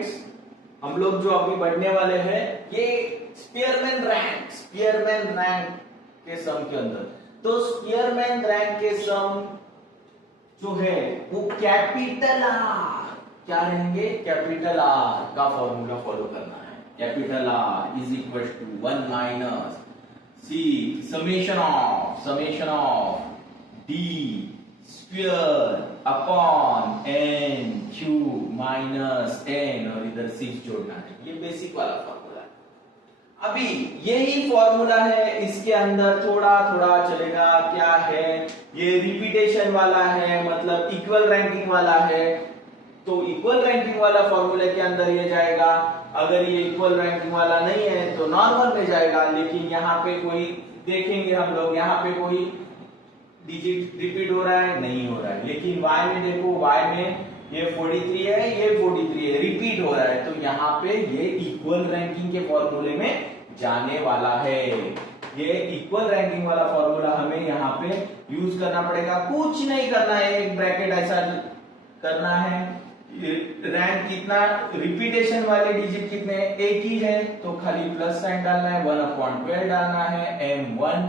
Brackets हम लोग जो अभी बढ़ने वाले हैं ये स्पीयरमैन रैंक के सम के अंदर। तो स्पीयरमैन रैंक के सम जो है वो कैपिटल आर क्या रहेंगे, कैपिटल आर का फॉर्मूला फॉलो करना है। Capital R is equal to 1 minus C summation of D square upon N cube minus N और इधर 6 जोड़ना है। ये बेसिक वाला फॉर्मूला है। अभी यही फॉर्मूला है, इसके अंदर थोड़ा थोड़ा चलेगा। क्या है ये, रिपीटेशन वाला है, मतलब इक्वल रैंकिंग वाला है। तो इक्वल रैंकिंग वाला फॉर्मूले के अंदर ये जाएगा। अगर ये इक्वल रैंकिंग वाला नहीं है तो नॉर्मल में जाएगा। लेकिन यहाँ पे कोई देखेंगे हम लोग, यहाँ पे कोई डिजिट रिपीट हो रहा है, नहीं हो रहा है। लेकिन y में देखो, y में ये 43 है, ये 43 है, रिपीट हो रहा है। तो यहाँ पे ये इक्वल रैंकिंग के फॉर्मूले में जाने वाला है। ये इक्वल रैंकिंग वाला फॉर्मूला हमें यहाँ पे यूज करना पड़ेगा। कुछ नहीं करना है, एक ब्रैकेट ऐसा करना है। रैंक कितना, रिपीटेशन वाले डिजिट कितने, एक ही है तो खाली प्लस साइन डालना है, 1/12 डालना है, m1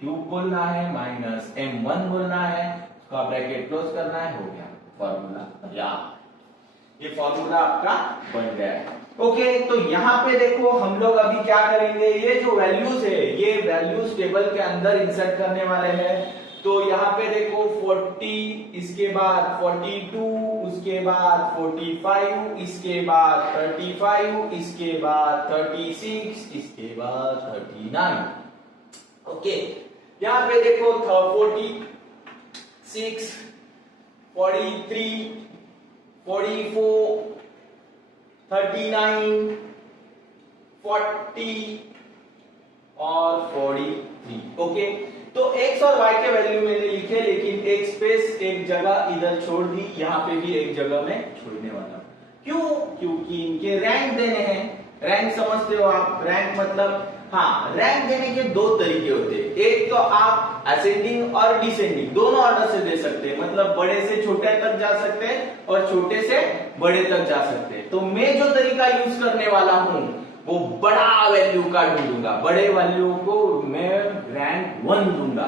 क्यूब बोलना है माइनस m1 बोलना है, उसका ब्रैकेट क्लोज करना है, हो गया फॉर्मूला। या ये फॉर्मूला आपका बन गया है। ओके, तो यहाँ पे देखो हम लोग अभी क्या करेंगे, ये जो वैल्यूज है ये वैल्यूज टेबल के अंदर इंसर्ट करने वाले हैं। तो यहाँ पे देखो 40, इसके बाद 42, उसके बाद 45, इसके बाद 35, इसके बाद 36, इसके बाद 39। ओके, यहाँ पे देखो 46, 43, 44, 39, 40 और 43। ओके, तो x और y के वैल्यू मैंने लिखे, लेकिन एक स्पेस एक जगह इधर छोड़ दी, यहाँ पे भी एक जगह में छोड़ने वाला हूं। क्यों? क्योंकि इनके रैंक देने हैं। रैंक समझते हो आप, रैंक मतलब, हाँ, रैंक देने के दो तरीके होते हैं। एक तो आप असेंडिंग और डिसेंडिंग दोनों ऑर्डर से दे सकते हैं, मतलब बड़े से छोटे तक जा सकते हैं और छोटे से बड़े तक जा सकते हैं। तो मैं जो तरीका यूज करने वाला हूं वो बड़ा वैल्यू का ढूंढूंगा, बड़े वैल्यू को मैं रैंक 1 दूंगा,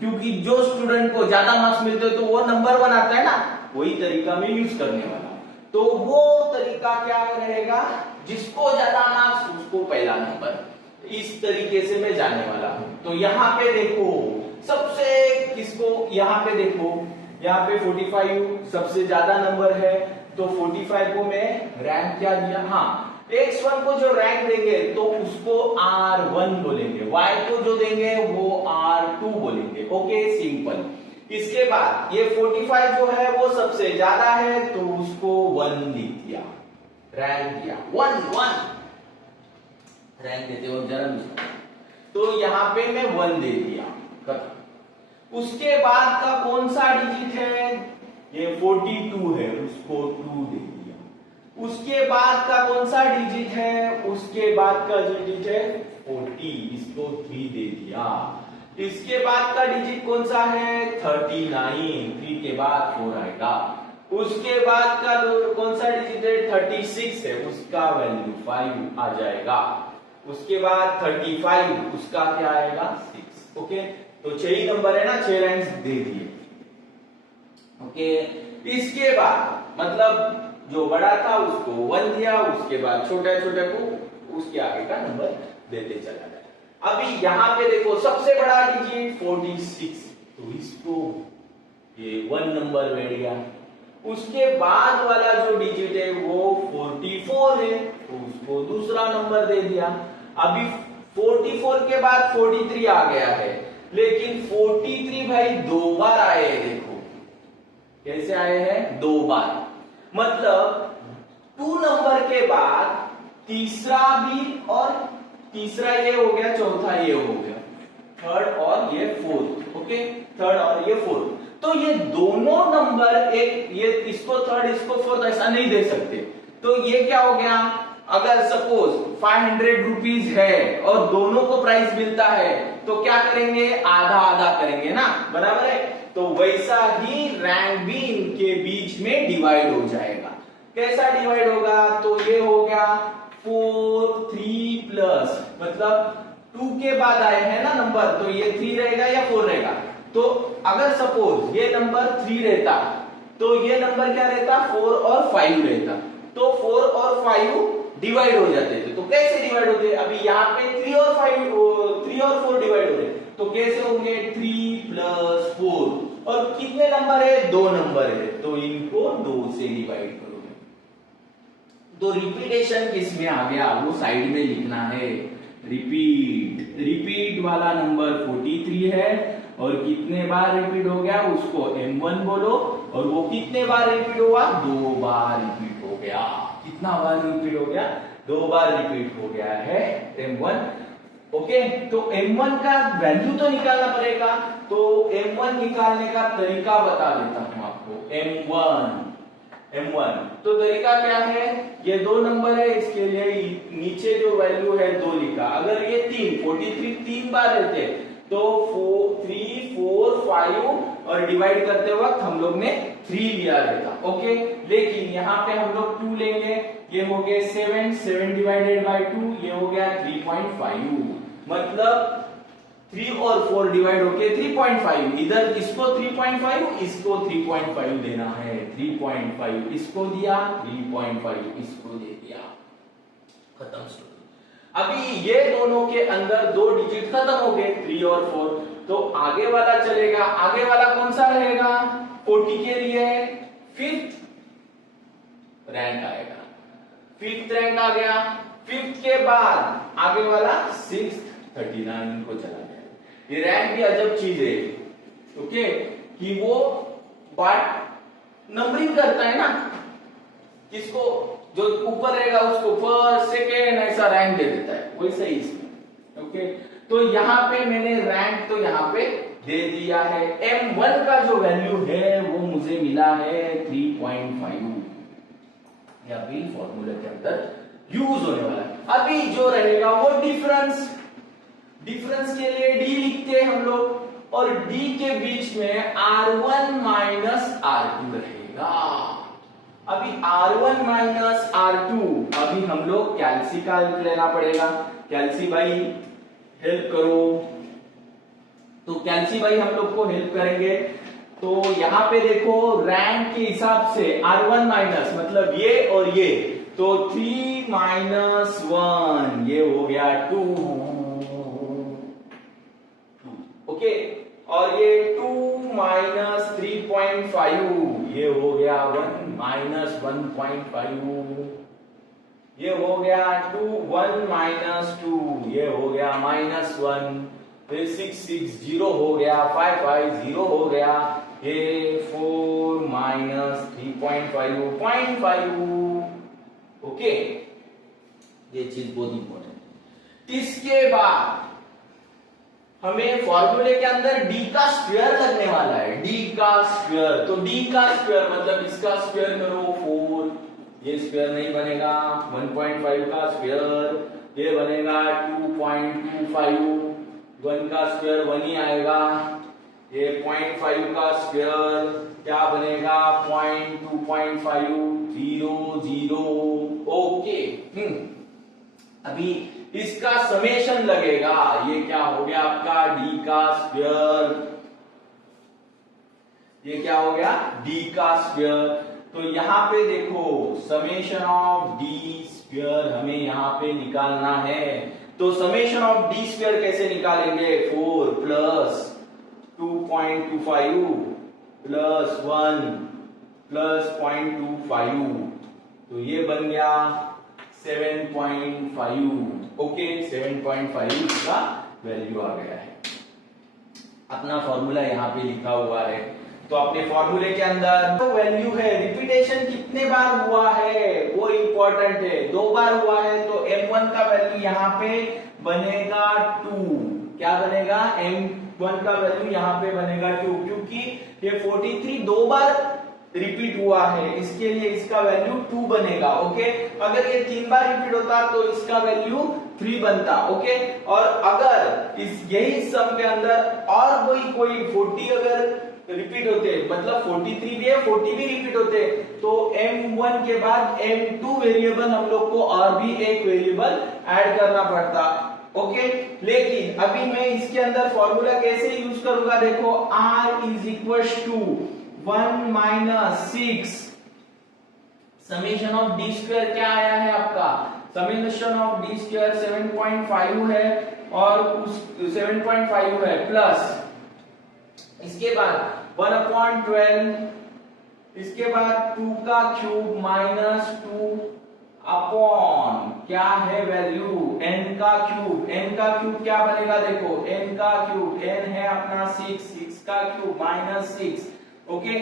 क्योंकि जो स्टूडेंट को ज्यादा मार्क्स मिलते हैं तो वो नंबर 1 आता है ना, वही तरीका मैं यूज करने वाला हूं। तो वो तरीका क्या रहेगा, जिसको ज्यादा मार्क्स उसको पहला नंबर, इस तरीके से मैं जाने वाला हूं। तो यहाँ पे देखो सबसे किसको, यहाँ पे देखो, यहाँ पे 45 सबसे ज्यादा नंबर है, तो 45 को मैं रैंक क्या दिया, हाँ, x1 को जो रैंक देंगे तो उसको R1 बोलेंगे, y को जो देंगे वो R2 बोलेंगे। Okay, simple. इसके बाद ये 45 जो है वो सबसे ज्यादा है तो उसको 1 लिख दिया, रैंक दिया 1 रैंक देते हो जरा, तो यहाँ पे मैं 1 दे दिया। उसके बाद का कौन सा डिजिट है, ये 42 है, उसको 2 दे दिया। उसके बाद का कौन सा डिजिट है, उसके बाद का डिजिट है 40, इसको 3 दे दिया। इसके बाद का डिजिट कौन सा है, 39, 3 के बाद 4 आएगा। उसके बाद का कौन सा डिजिट है, 36 है, उसका वैल्यू 5 आ जाएगा। उसके बाद 35, उसका क्या आएगा 6। ओके, तो 6 ही नंबर है ना, 6 रैंक्स दे दिए। ओके, इसके बाद मतलब जो बड़ा था उसको 1 दिया, उसके बाद छोटे छोटे को उसके आगे का नंबर देते चला गया। अभी यहाँ पे देखो सबसे बड़ा डिजिट 46, तो इसको ये 1 नंबर बैठ गया। उसके बाद वाला जो डिजिट है वो 44 है, तो उसको दूसरा नंबर दे दिया। अभी 44 के बाद 43 आ गया है, लेकिन 43 भाई 2 बार आए हैं, देखो कैसे आए हैं, 2 बार, मतलब 2 नंबर के बाद तीसरा भी, और तीसरा ये हो गया, चौथा ये हो गया, थर्ड और ये फोर्थ। ओके, थर्ड और ये फोर्थ, तो ये दोनों नंबर एक, ये इसको थर्ड इसको फोर्थ ऐसा नहीं दे सकते। तो ये क्या हो गया, अगर सपोज 500 रुपीज है और दोनों को प्राइस मिलता है तो क्या करेंगे, आधा आधा करेंगे ना, बराबर है। तो वैसा ही रैंक भी इनके बीच में डिवाइड हो जाएगा। कैसा डिवाइड होगा, तो ये गया 4 3 प्लस, मतलब 2 के बाद आए हैं ना नंबर, तो ये 3 रहेगा या 4 रहेगा। तो अगर सपोज ये नंबर 3 रहता तो ये नंबर क्या रहता, 4 और 5 रहता। तो 4 और 5 डिवाइड हो जाते थे। तो कैसे डिवाइड होते, अभी यहाँ पे 3 और 4 डिवाइड हो रहे, तो कैसे होंगे 3 प्लस 4, और कितने नंबर है, 2 नंबर है, तो इनको 2 से डिवाइड करोगे। तो रिपीटेशन किस में आ गया, वो साइड में लिखना है। रिपीट वाला नंबर 43 है, और कितने बार रिपीट हो गया उसको M1 बोलो, और वो कितने बार रिपीट हुआ, 2 बार रिपीट हो गया। कितना बार रिपीट हो गया, 2 बार रिपीट हो गया है M1। ओके, तो M1 का वैल्यू तो निकालना पड़ेगा, तो M1 निकालने का तरीका बता देता हूं आपको। M1 तो तरीका क्या है, ये 2 नंबर है, इसके लिए नीचे जो वैल्यू है 2 लिखा। अगर ये 43 3 बार रहते तो 3 4 5 और डिवाइड करते वक्त हम लोग ने 3 लिया रहता। ओके, लेकिन यहाँ पे हम लोग 2 लेंगे, ये हो गए 7 डिवाइडेड बाय 2, ये हो गया 3.5, मतलब 3 और 4 डिवाइड होके 3.5, इधर इसको 3.5 इसको 3.5 देना है। 3.5 इसको दिया, 3.5 इसको दे दिया, खत्म स्टोरी। अभी ये दोनों के अंदर 2 डिजिट खत्म हो गए, 3 और 4, तो आगे वाला चलेगा। आगे वाला कौन सा रहेगा, 40 के लिए 5th रैंक आएगा, 5th रैंक आ गया। 5th के बाद आगे वाला 6th 39 को चला गया। ये रैंक भी अजब चीज है, ओके, कि वो बाट नंबरिंग करता है ना, किसको जो ऊपर रहेगा उसको फर्स्ट सेकेंड ऐसा रैंक दे देता है, वैसे ही इसमें। ओके, तो यहाँ पे मैंने रैंक तो यहाँ पे दे दिया है। M1 का जो वैल्यू है वो मुझे मिला है 3.5, या भी फॉर्मूले के अंदर यूज होने वाला है। अभी जो रहेगा वो डिफरेंस के लिए D लिखते हैं हम लोग, और D के बीच में R1 माइनस R2 रहेगा। अभी R1 माइनस R2, अभी हम लोग कैल्सी का लेना पड़ेगा। कैल्सी भाई हेल्प करो, तो कैल्सी भाई हम लोग को हेल्प करेंगे। तो यहाँ पे देखो रैंक के हिसाब से R1 माइनस मतलब ये और ये, तो 3 माइनस 1 ये हो गया 2, ओके, और ये 2 माइनस 3.5 ये हो गया 1 माइनस 1.5, ये हो गया 2 1 माइनस 2 ये हो गया माइनस 1, फिर 6 6 0 हो गया, 5 5 0 हो गया, ये 4 माइनस 3.5 0.5, ओके, ये चीज बहुत इंपॉर्टेंट। इसके बाद हमें फॉर्मूले के अंदर d का स्क्वायर लगने वाला है, d का स्क्वायर। तो d का स्क्वायर मतलब इसका स्क्वायर करो 4, ये स्क्वायर नहीं बनेगा, 1.5 का स्क्वायर ये बनेगा 2.25, 1 का स्क्वायर 1 ही आएगा, ये 0.5 का स्क्वायर क्या बनेगा 0.2.5 0 0, ओके। अभी इसका समेशन लगेगा, ये क्या हो गया आपका d का स्क्वायर, ये क्या हो गया d का स्क्वायर। तो यहाँ पे देखो समेशन ऑफ d स्क्वायर हमें यहाँ पे निकालना है। तो समेशन ऑफ d स्क्वायर कैसे निकालेंगे, 4 प्लस 2.25 प्लस 1 प्लस 0.25, तो ये बन गया 7.5, ओके, 7.5 का वैल्यू आ गया है। अपना फॉर्मूला यहाँ पे लिखा हुआ है, तो अपने फॉर्मूले के अंदर तो वैल्यू है, रिपीटेशन कितने बार हुआ है वो इंपॉर्टेंट है, 2 बार हुआ है, तो M1 का वैल्यू यहाँ पे बनेगा 2, क्या बनेगा, M1 का वैल्यू यहाँ पे बनेगा 2, क्योंकि ये 43 2 बार रिपीट हुआ है, इसके लिए इसका वैल्यू 2 बनेगा, ओके। अगर ये 3 बार रिपीट होता तो इसका वैल्यू 3 बनता, ओके। और अगर इस यही सम के अंदर और कोई 40 अगर रिपीट होते हैं, मतलब 43 भी है, 40 भी रिपीट होते हैं, तो M1 के बाद M2 वेरिएबल हम लोग को और भी एक वेरिएबल ऐड करना पड़ता। ओके, लेकिन अभी मैं इसके अंदर फॉर्मूला कैसे यूज करूंगा, देखो R is equal to 1 minus 6 summation of D square. क्या आया है आपका समेशन ऑफ डी स्क्वायर 7.5 है, और उस 7.5 है प्लस इसके बाद 1/12, इसके बाद 2 का क्यूब माइनस 2 अपॉन क्या है वैल्यू n का क्यूब। n का क्यूब क्या बनेगा, देखो n का क्यूब, n है अपना 6, 6 का क्यूब माइनस 6। ओके,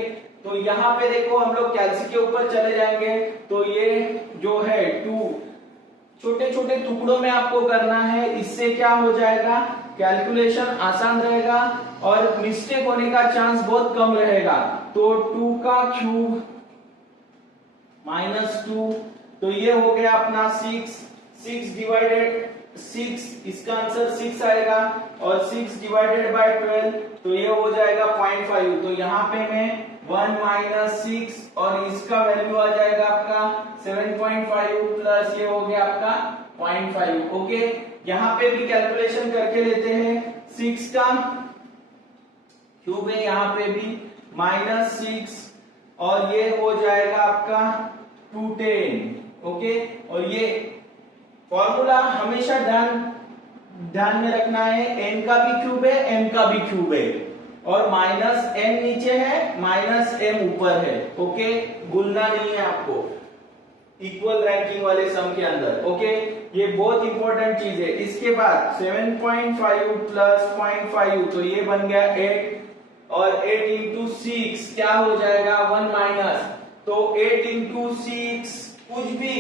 तो यहाँ पे देखो हम लोग कैल्सी के ऊपर चले जाएंगे, तो ये जो है 2 छोटे छोटे टुकड़ों में आपको करना है, इससे क्या हो जाएगा, कैलकुलेशन आसान रहेगा और मिस्टेक होने का चांस बहुत कम रहेगा। तो 2 का क्यूब माइनस 2, तो ये हो गया अपना 6 डिवाइडेड 6, इसका आंसर 6 आएगा, और 6 डिवाइडेड बाय 12, तो ये हो जाएगा 0.5। तो यहाँ पे मैं 1 माइनस 6 और इसका वैल्यू आ जाएगा आपका 7.5 प्लस ये हो गया आपका 0.5। ओके, यहाँ पे भी कैलकुलेशन करके लेते हैं, 6 का क्यूब है यहाँ पे भी माइनस 6, और ये हो जाएगा आपका 210। ओके, और ये फॉर्मूला हमेशा ध्यान में रखना है, n का भी क्यूब है, m का भी क्यूब है, और माइनस m नीचे है, माइनस m ऊपर है। ओके, भूलना नहीं है आपको इक्वल रैंकिंग वाले सम के अंदर। ओके, ये बहुत इंपॉर्टेंट चीज है। इसके बाद 7.5 प्लस 0.5, तो ये बन गया 8, और 8 इंटू 6 क्या हो जाएगा 1 माइनस, तो 8 इंटू 6 कुछ भी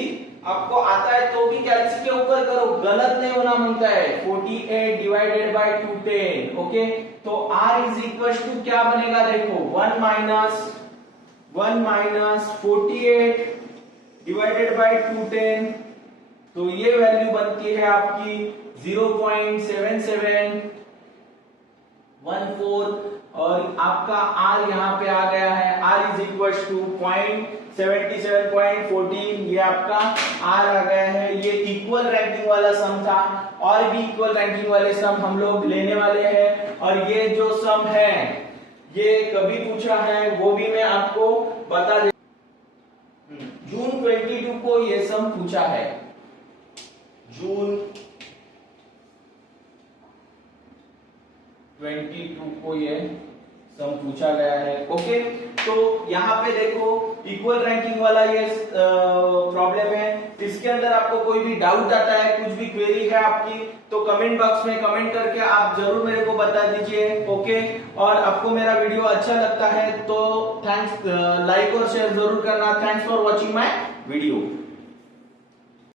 आपको आता है तो भी कैलसी के ऊपर करो, गलत नहीं होना मांगता है। 48 डिवाइडेड बाय 210। ओके, तो R इज इक्वल टू क्या बनेगा, देखो 1 माइनस 48 डिवाइडेड बाय 210, तो ये वैल्यू बनती है आपकी 0.7714, और आपका R यहाँ पे आ गया है, R इज इक्वल टू 0.7714, ये आपका R आ गया है। ये इक्वल रैंकिंग वाला सम था, और भी इक्वल रैंकिंग वाले सम हम लोग लेने वाले हैं, और ये जो सम है ये कभी पूछा है वो भी मैं आपको बता दे। जून 22 को ये सम पूछा है, जून 22 को ये सम पूछा गया है। ओके, तो यहाँ पे देखो इक्वल रैंकिंग वाला ये प्रॉब्लम है। इसके अंदर आपको कोई भी डाउट आता है, कुछ भी क्वेरी है आपकी, तो कमेंट बॉक्स में कमेंट करके आप जरूर मेरे को बता दीजिए। ओके, और आपको मेरा वीडियो अच्छा लगता है तो थैंक्स, लाइक और शेयर जरूर करना। Thanks for watching my video.